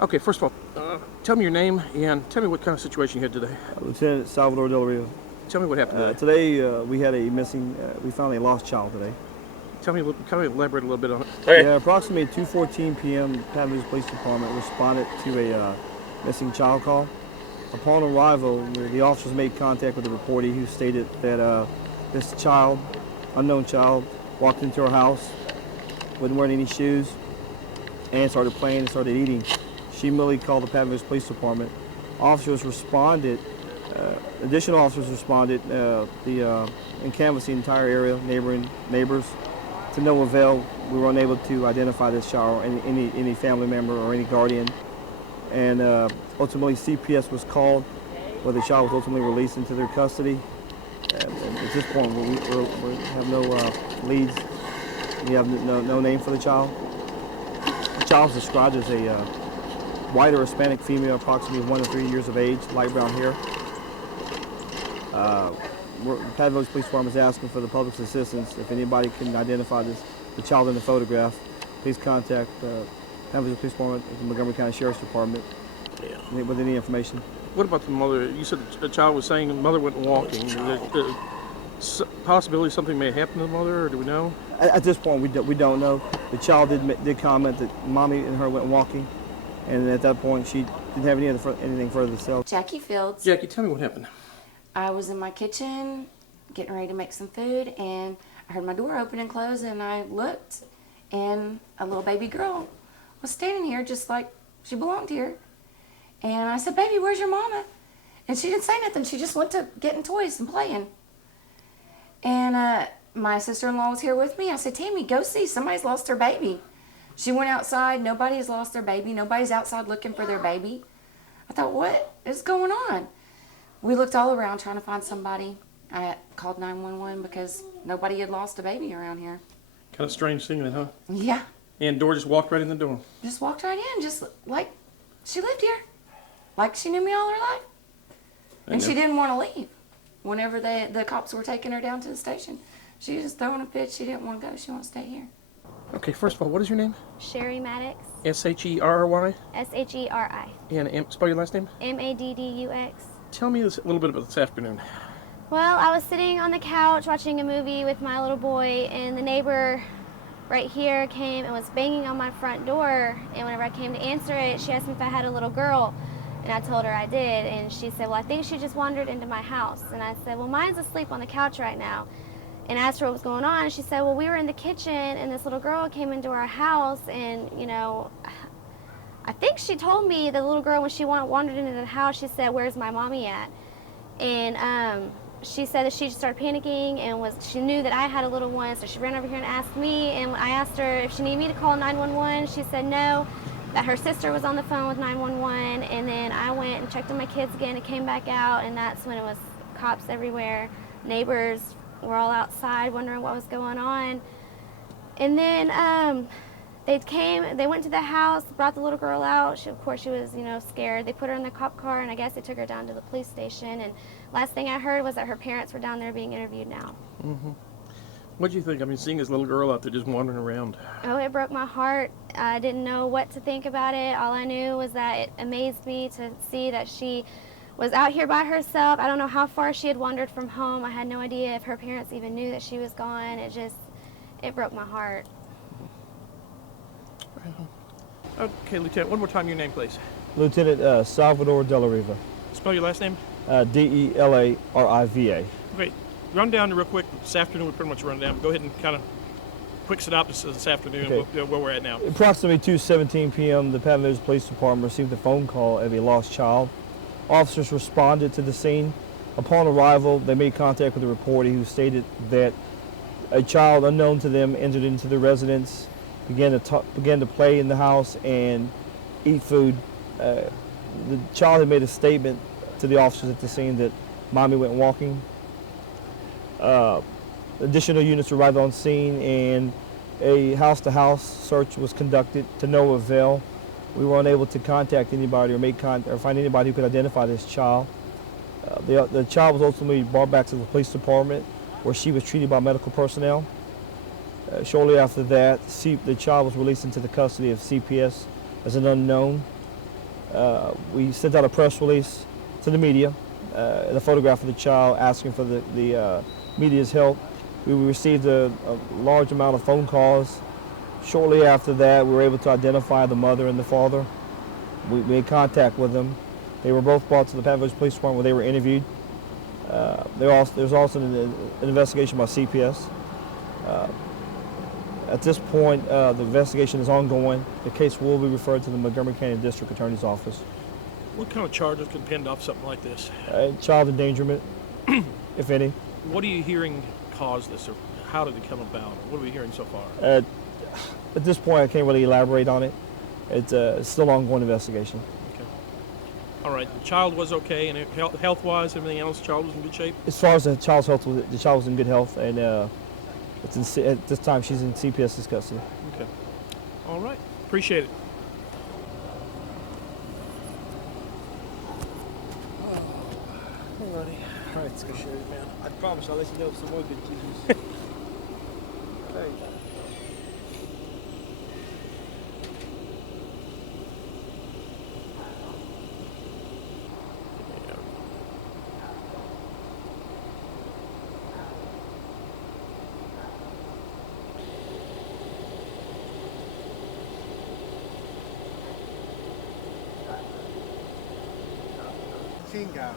Okay, first of all, tell me your name and tell me what kind of situation you had today. Lieutenant Salvador Del Rio. Tell me what happened today. Today we had a missing, we found a lost child today. Tell me, kind of elaborate a little bit on it. Okay. Yeah, approximately 2:14 p.m. Patton Village Police Department responded to a missing child call. Upon arrival, the officers made contact with the reportee who stated that this child, unknown child, walked into her house, wasn't wearing any shoes, and started playing and started eating. She immediately called the Patton Village Police Department. Officers responded, additional officers responded and canvassed the entire area, neighbors. To no avail, we were unable to identify this child, or any family member or any guardian. And ultimately CPS was called, where the child was ultimately released into their custody. And at this point, we have no leads. We have no name for the child. The child is described as a white or Hispanic female, approximately 1 to 3 years of age, light brown hair. The Patton Village Police Department is asking for the public's assistance. If anybody can identify the child in the photograph, please contact Patton Village Police Department, the Montgomery County Sheriff's Department, with any information. What about the mother? You said the child was saying the mother went walking. Possibility something may happen to the mother, or do we know? At this point, we don't know. The child did comment that mommy and her went walking, and at that point, she didn't have anything further to say. Jackie Fields. Jackie, tell me what happened. I was in my kitchen getting ready to make some food, and I heard my door open and close, and I looked, and a little baby girl was standing here just like she belonged here. And I said, "Baby, where's your mama?" And she didn't say nothing. She just went to getting toys and playing. And my sister-in-law was here with me. I said, "Tammy, go see. Somebody's lost their baby." She went outside. Nobody has lost their baby. Nobody's outside looking for their baby. I thought, what is going on? We looked all around trying to find somebody. I called 911 because nobody had lost a baby around here. Kind of strange seeing that, huh? Yeah. And Dora just walked right in the door. Just walked right in, just like she lived here. Like she knew me all her life. And she didn't want to leave. Whenever the cops were taking her down to the station, she was just throwing a fit. She didn't want to go. She wanted to stay here. Okay, first of all, what is your name? Sheri Maddux. S-H-E-R-R-Y? S-H-E-R-I. And spell your last name? M-A-D-D-U-X. Tell me a little bit about this afternoon. Well, I was sitting on the couch watching a movie with my little boy, and the neighbor right here came and was banging on my front door, and whenever I came to answer it, she asked me if I had a little girl, and I told her I did, and she said, "Well, I think she just wandered into my house." And I said, "Well, mine's asleep on the couch right now." And I asked her what was going on, and she said, "Well, we were in the kitchen, and this little girl came into our house, and, you know, I think she told me, the little girl, when she wandered into the house, she said, 'Where's my mommy at?' And she said that she just started panicking, and she knew that I had a little one, so she ran over here and asked me, and I asked her if she needed me to call 911. She said no, that her sister was on the phone with 911, and then I went and checked on my kids again and came back out, and that's when it was cops everywhere. Neighbors were all outside wondering what was going on. And then they went to the house, brought the little girl out. Of course, she was, you know, scared. They put her in the cop car, and I guess they took her down to the police station. And last thing I heard was that her parents were down there being interviewed now. Mm-hmm. What do you think? I mean, seeing this little girl out there just wandering around. Oh, it broke my heart. I didn't know what to think about it. All I knew was that it amazed me to see that she was out here by herself. I don't know how far she had wandered from home. I had no idea if her parents even knew that she was gone. It broke my heart. Okay, Lieutenant, one more time your name, please. Lieutenant Salvador Del Rio. Spell your last name? D-E-L-A-R-I-V-A. Okay, run down real quick. This afternoon, we pretty much run down. Go ahead and kind of quick synopsis this afternoon, okay, where we're at now. Approximately 2:17 p.m., the Patton Village Police Department received a phone call of a lost child. Officers responded to the scene. Upon arrival, they made contact with the reporter who stated that a child unknown to them entered into the residence, began to play in the house and eat food. The child had made a statement to the officers at the scene that mommy went walking. Additional units arrived on scene, and a house-to-house search was conducted to no avail. We were unable to contact anybody or find anybody who could identify this child. The child was ultimately brought back to the police department, where she was treated by medical personnel. Shortly after that, the child was released into the custody of CPS as an unknown. We sent out a press release to the media, and a photograph of the child asking for the media's help. We received a large amount of phone calls. Shortly after that, we were able to identify the mother and the father. We made contact with them. They were both brought to the Patton Village Police Department where they were interviewed. There's also an investigation by CPS. At this point, the investigation is ongoing. The case will be referred to the Montgomery County District Attorney's Office. What kind of charges can pinned off something like this? Child endangerment, if any. What are you hearing caused this, or how did it come about? What are we hearing so far? At this point, I can't really elaborate on it. It's still an ongoing investigation. Okay. All right. The child was okay, and health-wise, everything else, the child was in good shape? As far as the child's health, the child was in good health, and at this time she's in CPS's custody. Okay. All right. Appreciate it. Alrighty. All right, let's go, Sheri, man. I promise I'll let you know if some more good news. All right. Finga.